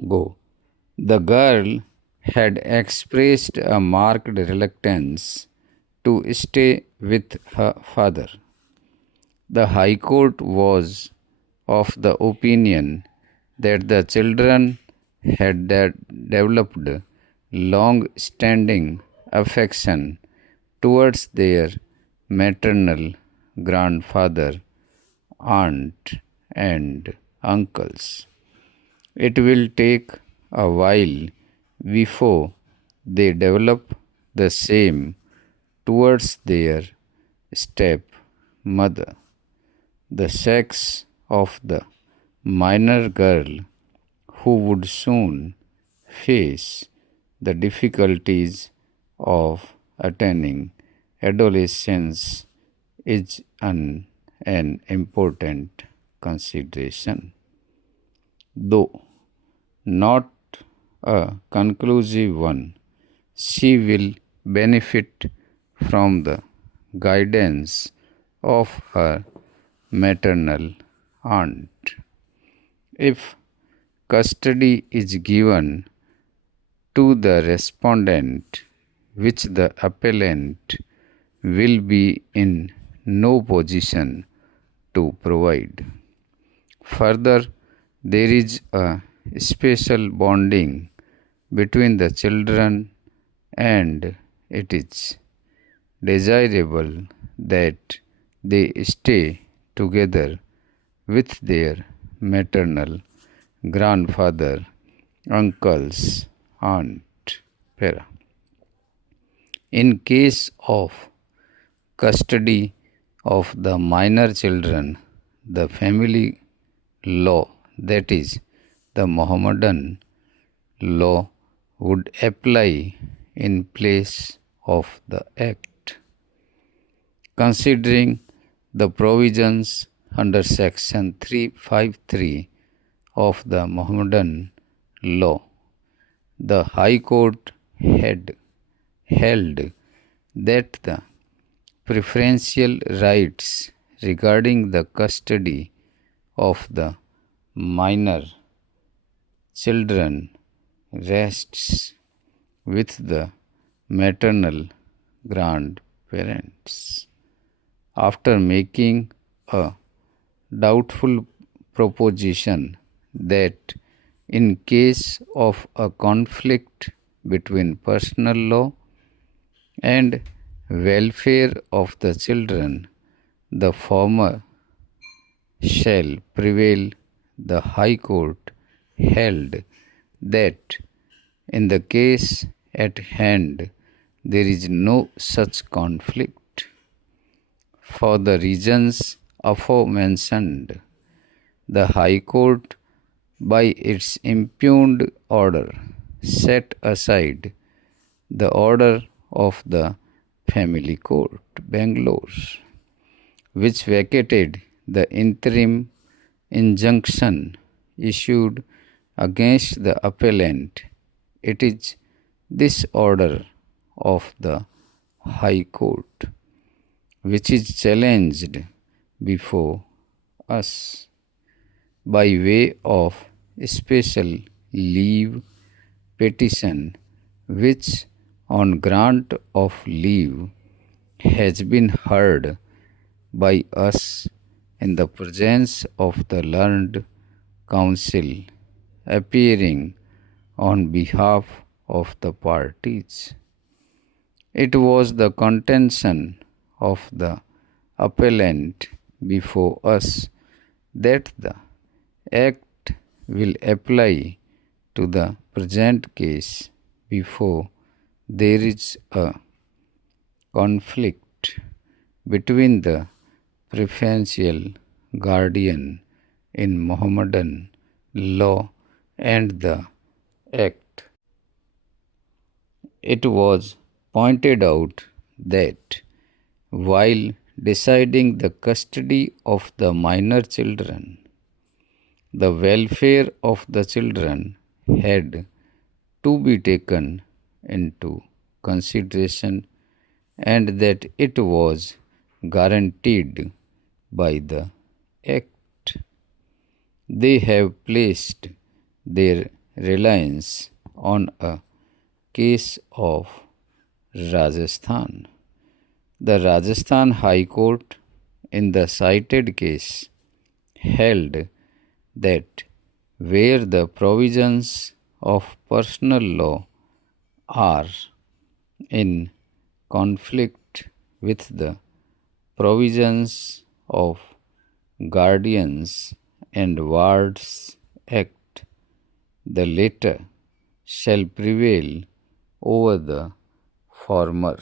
Go. The girl had expressed a marked reluctance to stay with her father. The High Court was of the opinion that the children had developed long standing affection towards their maternal grandfather, aunt, and uncles. It will take a while before they develop the same towards their stepmother. The sex of the minor girl, who would soon face the difficulties of attaining adolescence, is an important consideration. Though not a conclusive one, she will benefit from the guidance of her maternal aunt. If custody is given to the respondent, which the appellant will be in no position to provide. Further, there is a special bonding between the children, and it is desirable that they stay together with their maternal grandfather, uncles, aunt, para. In case of custody of the minor children, the family law, that is, the Mohammedan law, would apply in place of the Act. Considering the provisions under Section 353 of the Mohammedan law, the High Court had held that the preferential rights regarding the custody of the minor children rests with the maternal grandparents. After making a doubtful proposition that in case of a conflict between personal law and welfare of the children, the former shall prevail, the High Court held that in the case at hand there is no such conflict. For the reasons aforementioned, the High Court, by its impugned order, set aside the order of the Family Court, Bangalore, which vacated the interim injunction issued against the appellant. It is this order of the High Court which is challenged before us by way of special leave petition, which on grant of leave has been heard by us in the presence of the learned counsel appearing on behalf of the parties. It was the contention of the appellant before us that the Act will apply to the present case before there is a conflict between the preferential guardian in Mohammedan law and the Act. It was pointed out that while deciding the custody of the minor children, the welfare of the children had to be taken into consideration, and that it was guaranteed by the Act. They have placed their reliance on a case of Rajasthan. The Rajasthan High Court, in the cited case, held that where the provisions of personal law are in conflict with the provisions of Guardians and Wards Act, the latter shall prevail over the former.